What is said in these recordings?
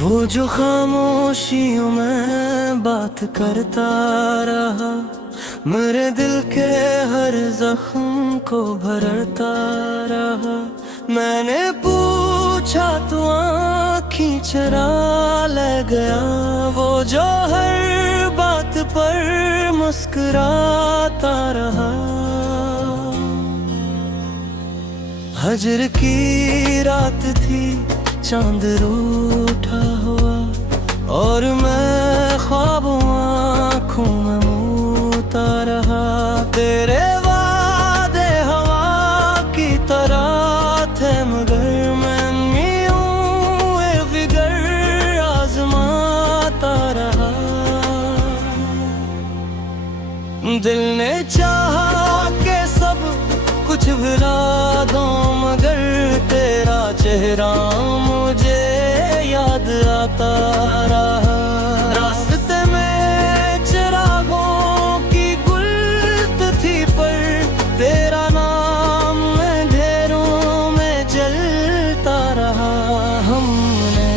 वो जो खामोशियों में बात करता रहा, मेरे दिल के हर जख्म को भरता रहा। मैंने पूछा तो आँखें चरा ले गया, वो जो हर बात पर मुस्कुराता रहा। हजर की रात थी, चांद रूठा हुआ, और मैं ख्वाबों आँखों में मूता रहा। तेरे वादे हवा की तरह थे, मगर मैं यूं फिगर आजमाता रहा। दिल ने चाहा कि सब कुछ भुला दूं, मगर तेरा चेहरा मुझे याद आता रहा। रास्ते में चिरागों की गुल्त थी, पर तेरा नाम अंधेरों में जलता रहा। हमने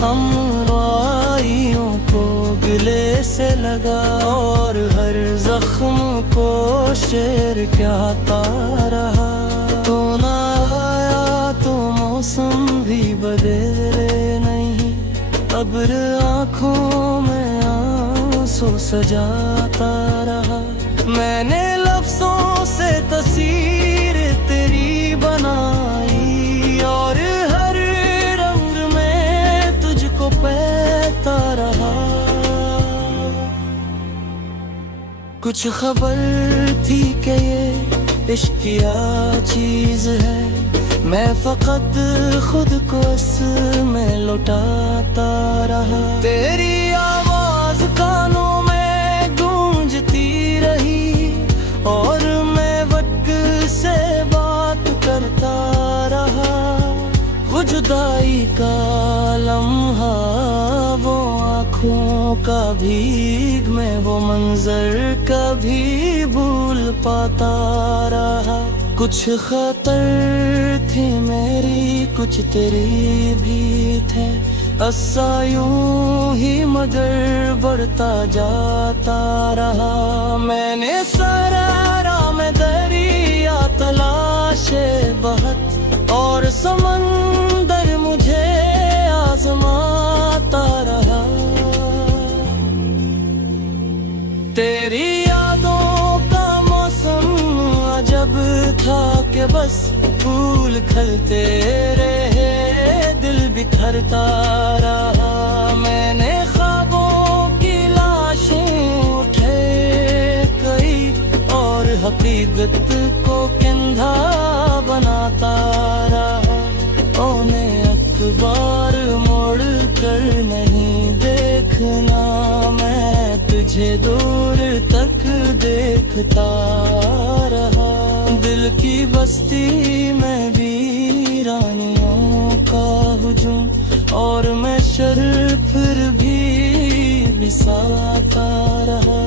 हमवाइयों को गिले से लगा, और हर जख्म को शेर कहता रहा। तो ना आया तो मौसम भी बदले नहीं, अब्र आँखों में आंसू सजाता रहा। मैंने लफ्जों से तस्वीर तेरी बनाई, और हर रंग में तुझको पाता रहा। कुछ खबर थी कि ये इश्क क्या चीज है, मैं फकत खुद को इसमें लुटाता रहा। तेरी आवाज कानों में गूंजती रही, और मैं वक्त से बात करता रहा। वो जुदाई का लम्हा, वो आँखों का भीग में, वो मंजर कभी भूल पाता रहा। कुछ खतर थी मेरी, कुछ तेरी भी थे, अस्सा यूं ही मगर बढ़ता जाता रहा। मैंने सरारा में दरिया तलाशे बहत, और समंदर मुझे आजमाता रहा। तेरी यादों का मौसम अजब था कि बस फूल खिलते रहे, दिल बिखरता रहा। मैंने ख्वाबों की लाशें उठे कई, और हकीकत को कंधा बनाता रहा। ओने अखबार मोड़ कर नहीं देखना, मैं तुझे दूर तक देखता रहा। दिल की बस्ती में वीरानियों का हुजूम, और मैं शर फिर भी बिसाता रहा।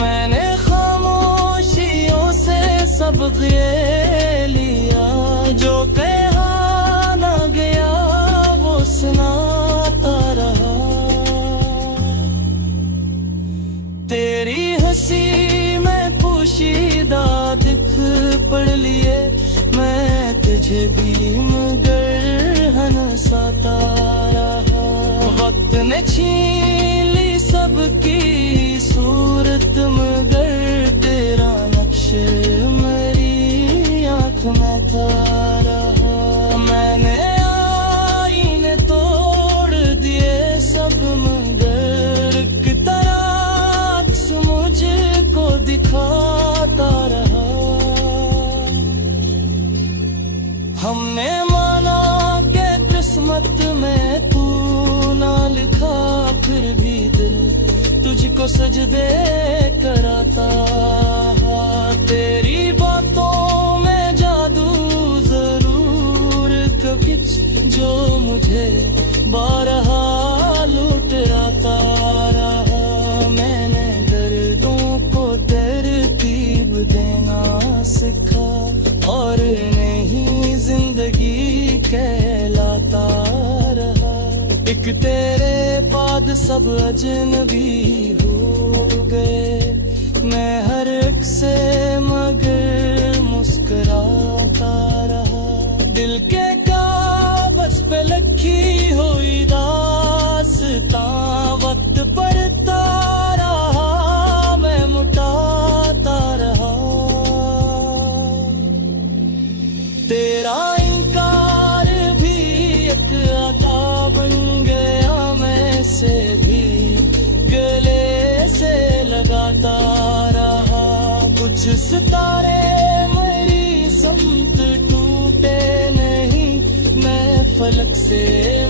मैंने खामोशियों से सबक ये लिया, जो कहा ना गया वो सुनाता रहा। तेरी हंसी में पोशीदा दिख पड़ लिए, मैं तुझे भी मगर हंसाता रहा। वक्त ने छीन ली सबकी सूरत, मगर तेरा नक्श मेरी आँख में था रहा। मैंने आईने तोड़ दिए सब, मगर एक तरह अक्स मुझको दिखाता रहा। हमने माना कि किस्मत में तू ना लिखा, फिर भी दिल तुझको सजदे कराता। तेरी बातों में जादू जरूर तो कुछ, जो मुझे बारहा लूट आता रहा। मैंने दर्दों को तरतीब देना सीखा, और नहीं जिंदगी कहलाता रहा। एक तेरे बाद सब अजनबी हो गए। मैं हर एक से मगर मुस्कुराता रहा। दिल के कागज पे लिखी हुई दास्तां वक्त पढ़ता रहा, मैं मुटाता रहा। तेरा इनकार भी एक अता बन गया, मैं से भी गले से लगाता रहा। कुछ सितारे मेरी समत टूटे नहीं, मैं फलक से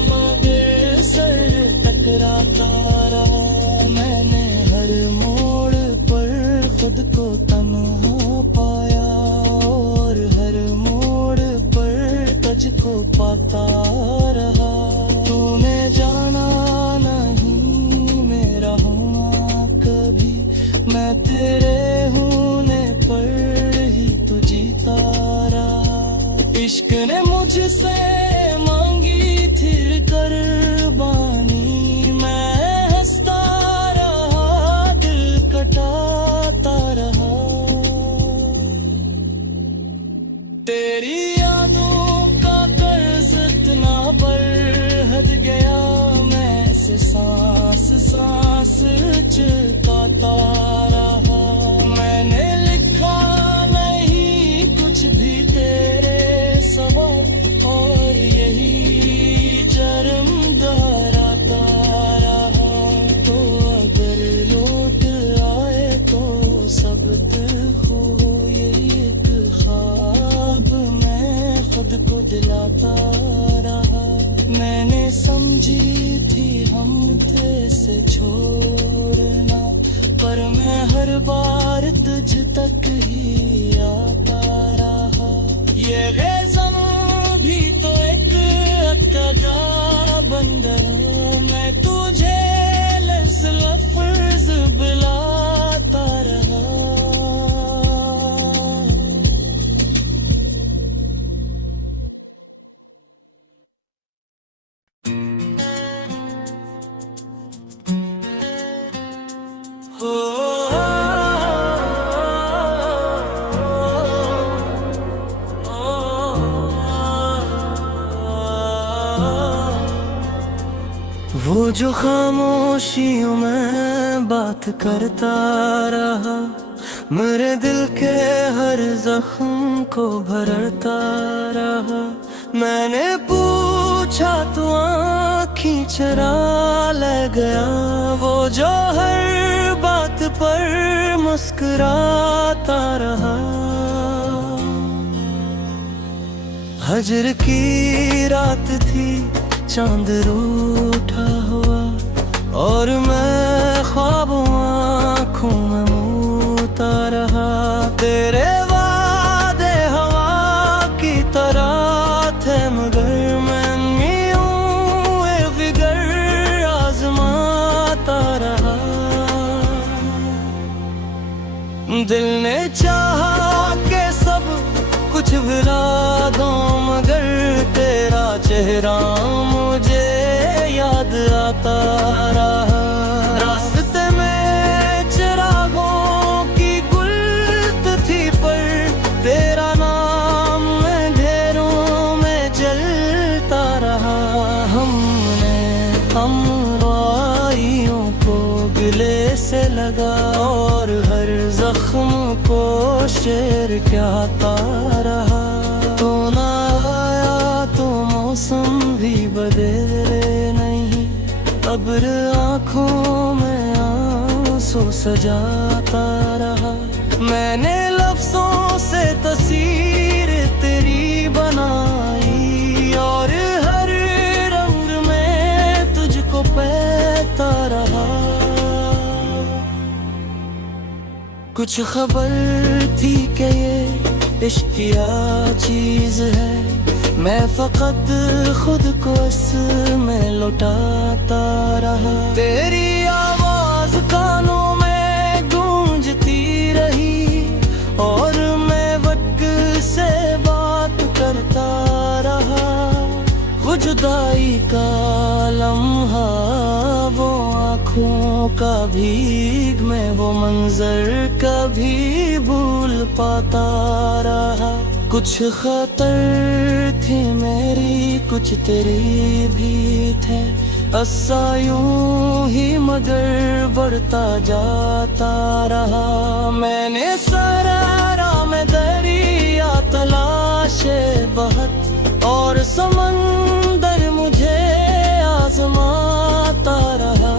मगर सर टकराता रहा। मैंने हर मोड़ पर खुद को तन्हा पाया और हर मोड़ पर तुझको पाता रहा। तूने जाना नहीं मेरा होना कभी, मैं तेरे होने पर ही तो जीता रहा। इश्क ने मुझसे मांगी थी कुर्बानी, मैं हंसता रहा, दिल कटाता रहा। तेरी यादों का कर्ज इतना बढ़ गया, मैं से सांस सांस चुकाता रहा। मैंने लिखा नहीं कुछ भी तेरे सवा, और यही जर्म दोहराता रहा। तो अगर लौट आए तो सब हो, यही एक ख्वाब मैं खुद को दिलाता रहा। मैंने समझी थी हम थे से छोड़ना, पर मैं हर बार तुझ तक ही आता रहा। ये ग़ज़ल भी तो एक अक़दा बंदर, मैं तुझे लफ्ज़ बुलाता रहा। वो जो खामोशियों में बात करता रहा, मेरे दिल के हर जख्म को भरता रहा। मैंने पूछा तो आँखी चरा ले गया, वो जो हर बात पर मुस्कुराता रहा। हजर की रात थी, चांद रूठा हुआ, और मैं ख्वाबों आँखों में मूता रहा। तेरे वादे हवा की तरह थे, मगर मैं यूं फिगर आजमाता रहा। दिल ने चाहा के सब कुछ भुला दो, मगर तेरा चेहरा मुझे याद आता रहा। रास्ते में चिरागों की गुल्त थी, पर तेरा नाम अंधेरों में जलता रहा। हमने हमवाइयों को गिले से लगा, और हर जख्म को शेर कहता रहा। तो ना आया तो मौसम भी बदले नहीं, अब्र आँखों में आंसू सजाता रहा। मैंने लफ्जों से तस्वीर तेरी बनाई, और हर रंग में तुझको पाता रहा। कुछ खबर थी कि ये इश्क क्या चीज है, मैं फकत खुद को इसमें लौटाता रहा। तेरी आवाज कानों में गूंजती रही, और मैं वक्त से बात करता रहा। वो जुदा जुदाई का लम्हा, वो आँखों का भीग में वो मंजर कभी भूल पाता रहा। कुछ खतर थी मेरी, कुछ तेरी भी थे, अस्सा यूं ही मगर बढ़ता जाता रहा। मैंने सारा राह में दरिया तलाशे बहत, और समंदर मुझे आजमाता रहा।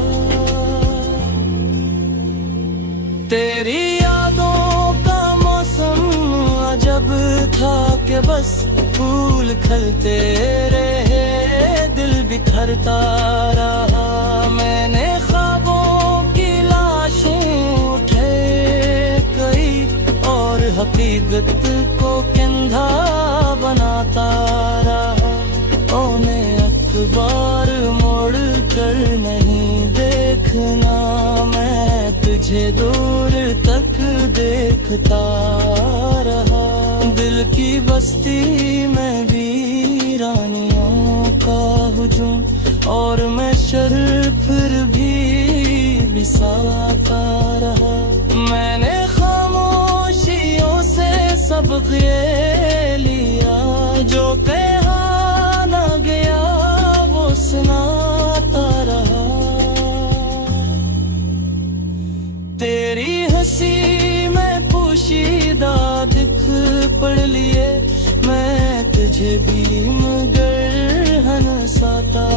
तेरी यादों का मौसम अजब था कि बस फूल खिलते रहे, दिल बिखरता रहा। मैंने ख्वाबों की लाशें उठे कई, और हकीकत को कंधा बनाता रहा। ओ मैं अखबार मोड़ कर नहीं देखना, मैं तुझे दूर तक देखता रहा। दिल की बस्ती में वीरानियों का हुजूम, और मैं शर फिर भी बिसाता रहा। मैंने खामोशियों से सबक ये लिया, जो कहा न गया वो सुनाता रहा। तेरी हंसी में पोशीदा दिख पड़ लिए, मैं तुझे भी मगर हंसाता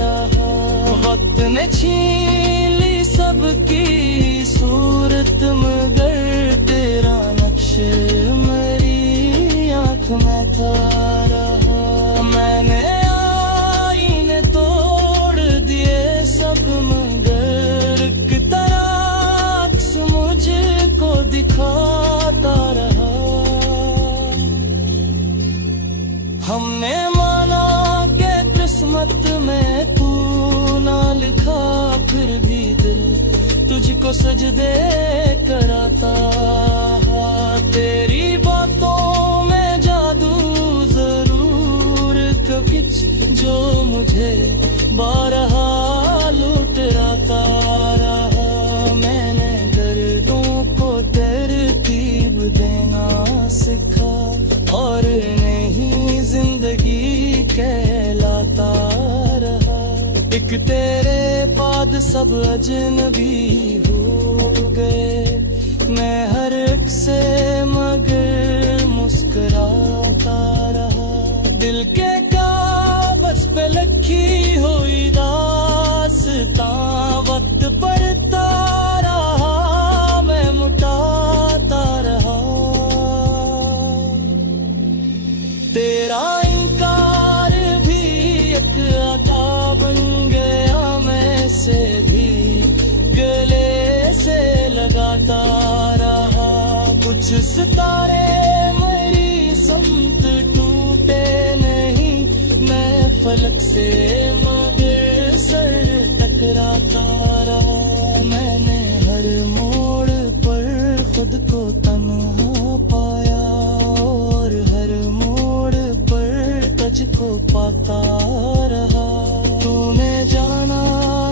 रहा। वक्त ने छीन ली सबकी सूरत, मगर तेरा नक्श मेरी आँख में था रहा। मैंने आईने तोड़ दिए सब, मगर एक तरह अक्स मुझको दिखाता रहा। हमने माना के किस्मत में तू ना लिखा, फिर भी दिल तुझको सजदे कराता। तेरी बातों में जादू जरूर तो कुछ, जो मुझे बारहा लूट रहा रहा। मैंने दर्दों को तरतीब देना सीखा, और नहीं जिंदगी कहलाता रहा। एक तेरे बाद सब अजनबी हो गए, मैं हर एक से मगर मुस्कुराता रहा। दिल के कागज पे लिखी हुई दास्तां, वक्त पढ़ता रहा, मैं मुटाता रहा। तेरा इनकार भी एक अता बन गया, मैं से भी गले से लगाता रहा। कुछ सितारे मेरी समत टूटे नहीं, मैं फलक से मगर सर टकराता रहा। मैंने हर मोड़ पर खुद को तन्हा पाया, और हर मोड़ पर तुझको पाता रहा। तूने जाना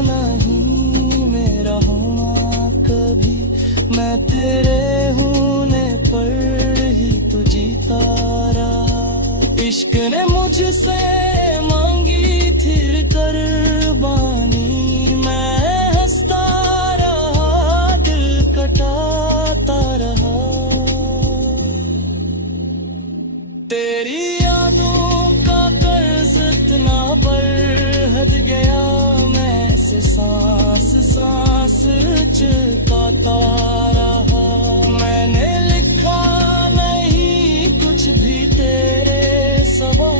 नहीं मेरा होना कभी, मैं तेरे होने पर ही तो जीता रहा। इश्क ने मुझसे मांगी थी कुर्बानी, मैं हंसता रहा, दिल कटाता रहा। तेरी यादों का कर्ज इतना बढ़ गया, मैं से सांस सांस चुकाता रहा। मैंने लिखा नहीं कुछ भी तेरे सवा,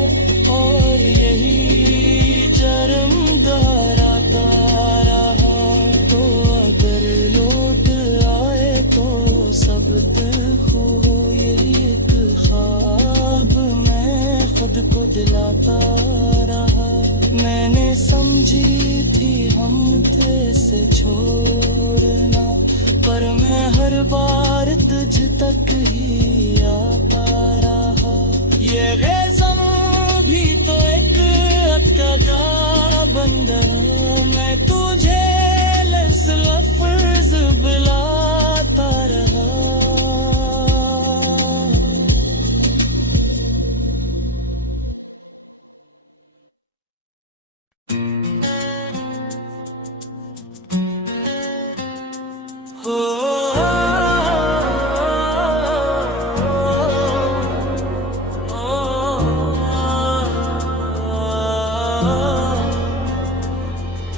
और यही जर्म दोहराता रहा। तो अगर लौट आए तो सब खो, यही एक ख्वाब मैं खुद को दिलाता रहा। मैंने समझी थी हम थे से छोड़ना, पर मैं हर बार तुझ तक ही आता रहा। ये ग़ज़ल भी तो एक अटका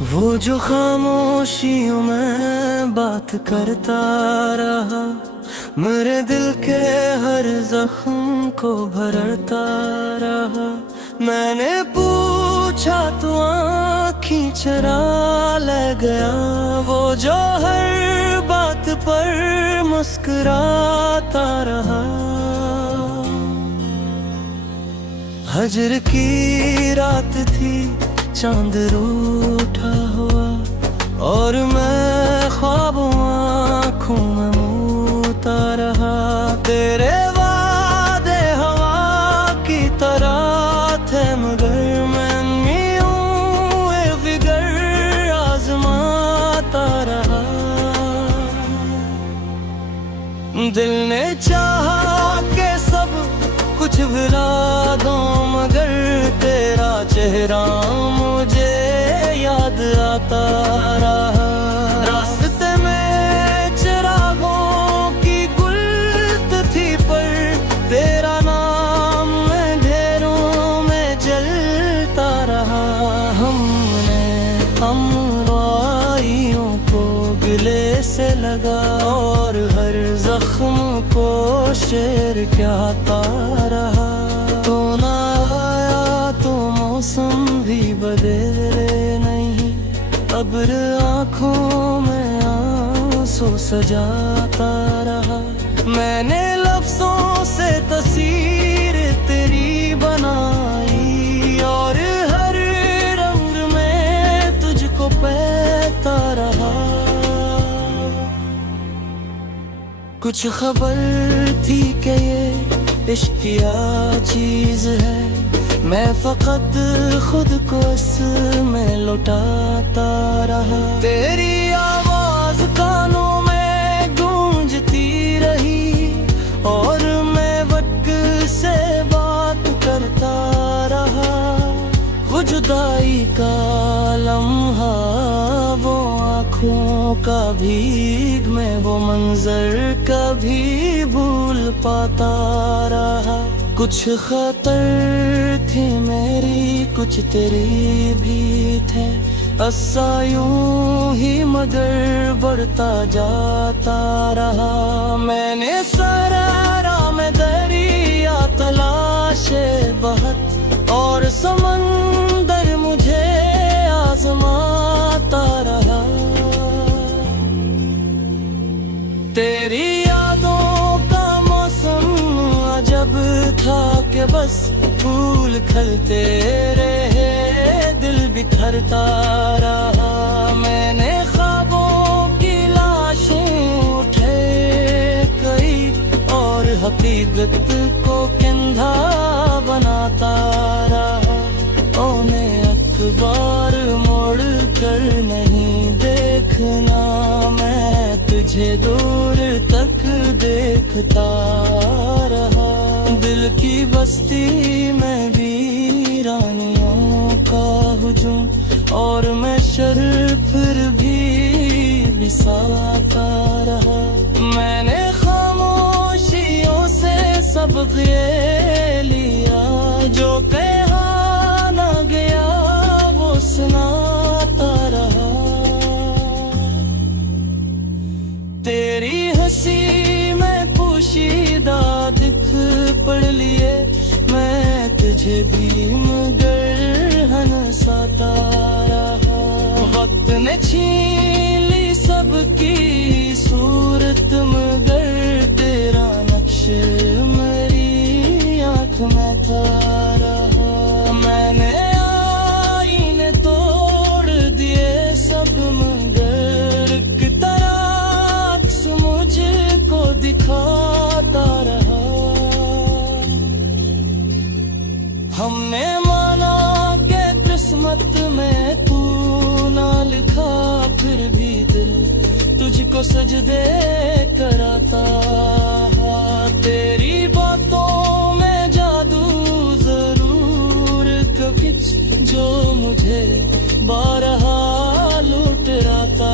वो जो खामोशियों में बात करता रहा, मेरे दिल के हर जख्म को भरता रहा। मैंने पूछा तो आँखें चरा ले गया, वो जो हर बात पर मुस्कुराता रहा। हजर की रात थी, चांद रूठा हुआ, और मैं ख्वाबों आँखों में मूता रहा। तेरे वादे हवा की तरह थे, मगर मैं यूं फिगर आजमाता रहा। दिल ने चाहा कि सब कुछ भुला दो, मगर तेरा चेहरा मुझे याद आता रहा। रास्ते में चिरागों की गुल्त थी, पर तेरा नाम अंधेरों में जलता रहा। हमने हमवाइयों को गिले से लगा, और हर जख्म को शेर कहता रहा। तो ना आया तो मौसम भी बदले नहीं, अब्र आँखों में आंसू सजाता रहा। मैंने लफ्जों से तस्वीर तेरी बनाई, और हर रंग में तुझको पाता रहा। कुछ खबर थी कि ये इश्क क्या चीज है, मैं फकत खुद को इसमें लुटाता रहा। तेरी आवाज कानों में गूंजती रही, और मैं वक्त से बात करता रहा। वो जुदाई का लम्हा, वो आँखों का भीग में वो मंजर कभी भूल पाता रहा। कुछ खतर थी मेरी, कुछ तेरी भी थे, अस्सा यूं ही मगर बढ़ता जाता रहा। मैंने सरारा में दरिया तलाशे बहत, और समंदर मुझे आजमाता रहा। तेरी यादों का मौसम अजब था कि बस फूल खिलते रहे, दिल बिखरता रहा। मैंने ख्वाबों की लाशें उठे कई, और हकीकत को कंधा बनाता रहा। ओने अखबार मोड़ कर नहीं देखना, मैं तुझे दूर तक देखता रहा। दिल की बस्ती में वीरानियों का हुजूम, और मैं शर फिर भी बिसाता रहा। मैंने खामोशियों से सबक ये लिया, जो कहा ना गया वो सुनाता रहा। तेरी हंसी में पोशीदा दिख पड़ लिए, मैं तुझे भी मगर हंसाता रहा। वक्त ने छीन ली सबकी सूरत, मगर तेरा नक्श मेरी आँख में था रहा। मैंने आईने तोड़ दिए सब, मगर एक तरह अक्स मुझको दिखाता रहा। हमने माना कि किस्मत में तू ना लिखा, फिर भी दिल तुझको सजदे कराता। तेरी बातों में जादू जरूर कभी, जो मुझे बारहा लूट रहा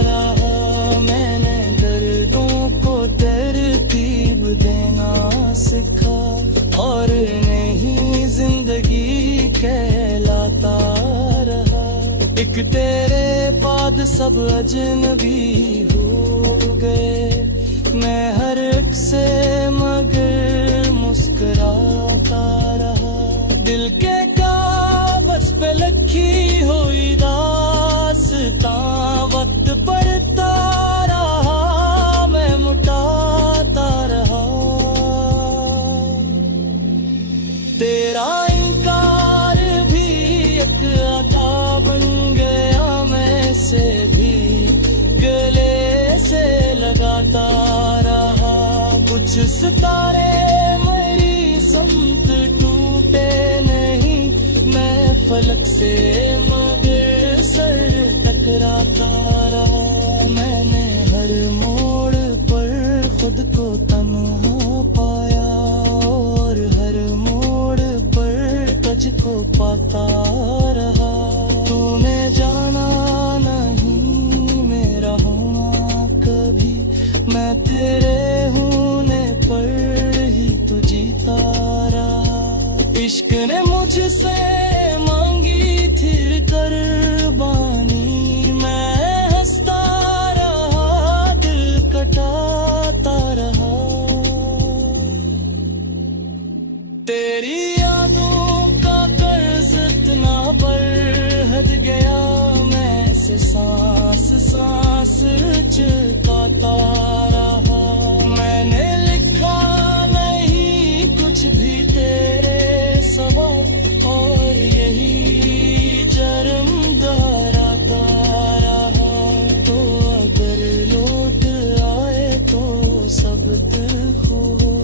रहा। मैंने दर्दों को तरतीब देना सीखा, और नहीं जिंदगी कहलाता रहा। एक तेरे बाद सब अजनबी हो गए। मैं हर एक से मगर मुस्कुराता रहा। दिल के कागज पे लिखी हुई दास्तां वक्त पढ़ता रहा, मैं मुटाता रहा। तेरा इनकार भी एक अता बन गया, मैं से भी गले से लगाता रहा। कुछ सितारे मेरी समत टूटे नहीं, मैं फलक से मगर सर टकराता रहा। मैंने हर मोड़ पर खुद को तन्हा पाया और हर मोड़ पर तुझको पाता रहा। तूने जाना नहीं मेरा होना कभी, मैं तेरे होने पर ही तो जीता रहा। इश्क ने मुझसे मांगी थी कुर्बानी, मैं हंसता रहा, दिल कटाता रहा। तेरी यादों का कर्ज इतना बढ़ गया, मैं से सांस सांस चुकाता रहा। मैंने लिखा नहीं कुछ भी तेरे सवा, और यही जर्म दोहराता रहा। तो अगर लौट आए तो सब खो,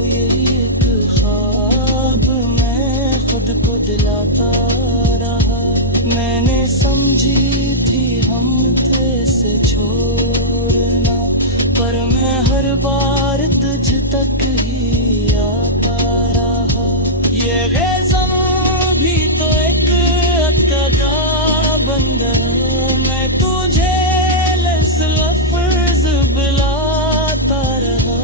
यही एक ख्वाब मैं खुद को दिलाता रहा। मैंने समझी थी हम थे से छोड़ना, पर मैं हर बार तुझ तक ही आता रहा। ये ग़ज़ल भी तो एक अक़दा बंदर, मैं तुझे लफ्ज़ बुलाता रहा।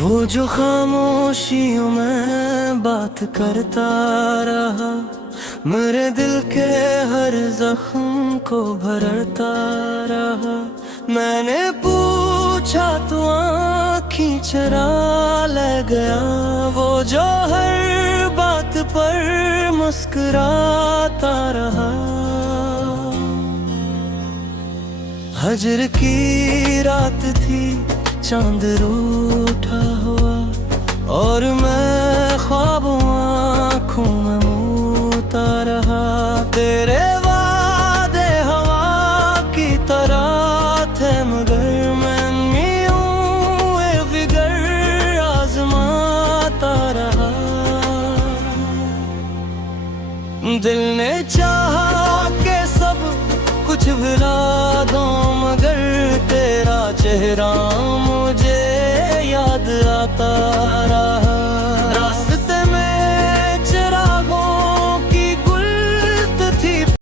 वो जो खामोशियों में बात करता रहा, मेरे दिल के हर जख्म को भरता रहा। मैंने पूछा तो आँखी चरा ले गया, वो जो हर बात पर मुस्कुराता रहा। हजर की रात थी, चांद रूठा हुआ, और मैं ख्वाबों आँखों में मूता रहा। तेरे वादे हवा की तरह थे, मगर मैं यूं फिगर आजमाता रहा। दिल ने चाहा कि सब कुछ भुला दूं, मगर तेरा चेहरा मुझे याद आता रहा।